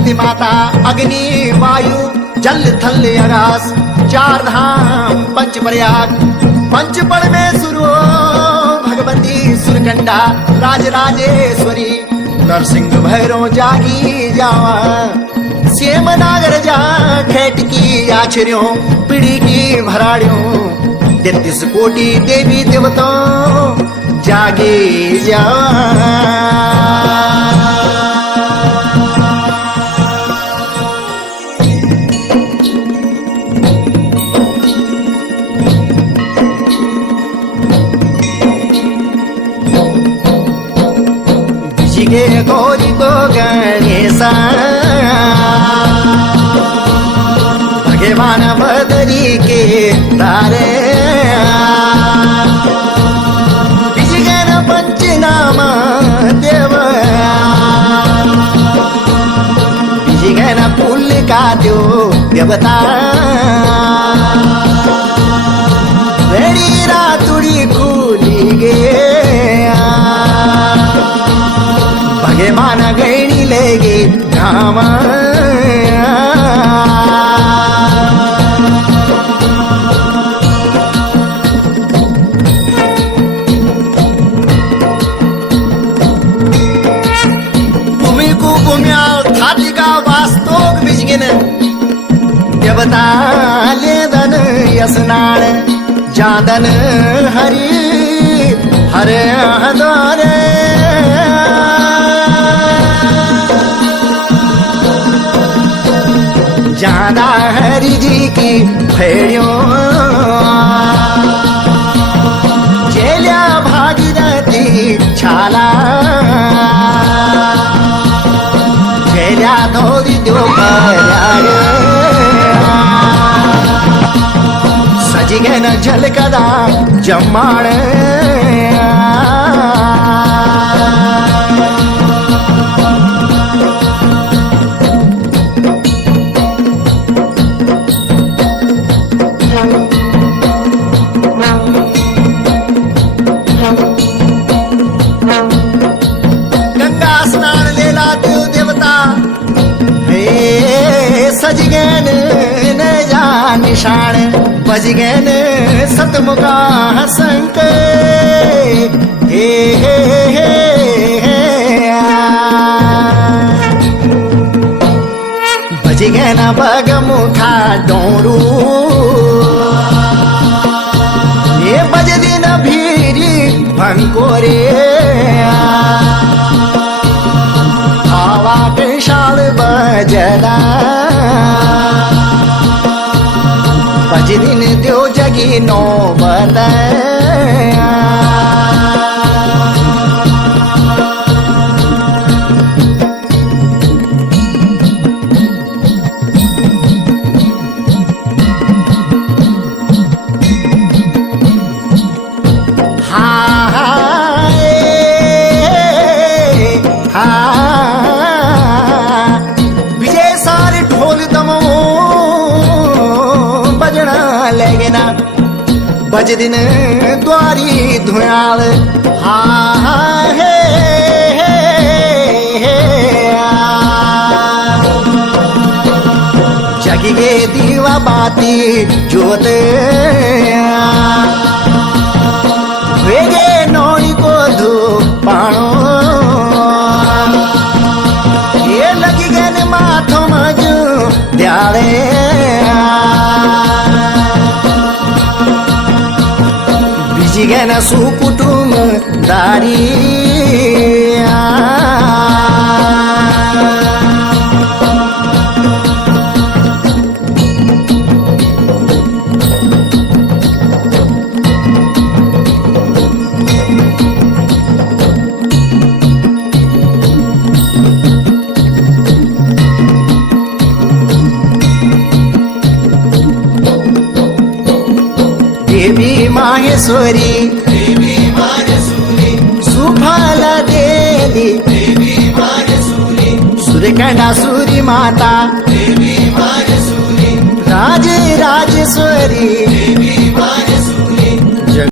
धरती माता अग्नि वायु जल थल आकाश चार धाम पंच प्रयाग पंच परमेश्वर भगवती सुरकंडा राजराजेश्वरी नरसिंह भैरव जागी जावा सेम नागर जा खेटकी आछर्यों पीढ़ी की भराड़ियों 33 कोटि देवी देवताओं जागे जा गे गौरी को गणेशा भगवान बदरी के तारे विजयन पंचनामा देव विजयन पुल का दो देवता बड़ी रातुड़ी खुली गे भगवान गैणी लेगे धामा भूमि को भूम्या खाती का वास्तव बिजगिन देवता लेदन यसनाण जादन हरि हरे हदरे जादा हरि जी की भेड़ियों जेलिया भागीरथी छाला जेलिया धोरी दो सजी गए न झलकदा जमाण सजगन न जा निशान बजगन सतमुखा हसंक हे हे हे बजगन बगमुखा डोरू ये बजदिन भीरी भंकोरे आवा विशाल बजदा दिन दो जगी नो बताया विजय सारे ढोल दमो लगना बज दिन द्वारी धुआल हाँ हे जगी गे दीवा बाती जोत वेगे नौनी को धो पाणो ये लगी गन माथो मजू द्याले जिगन सुकुटुम दारी देवी माहेश्वरी सुफल देली सुरकंडा सूरी माता राज राजेश्वरी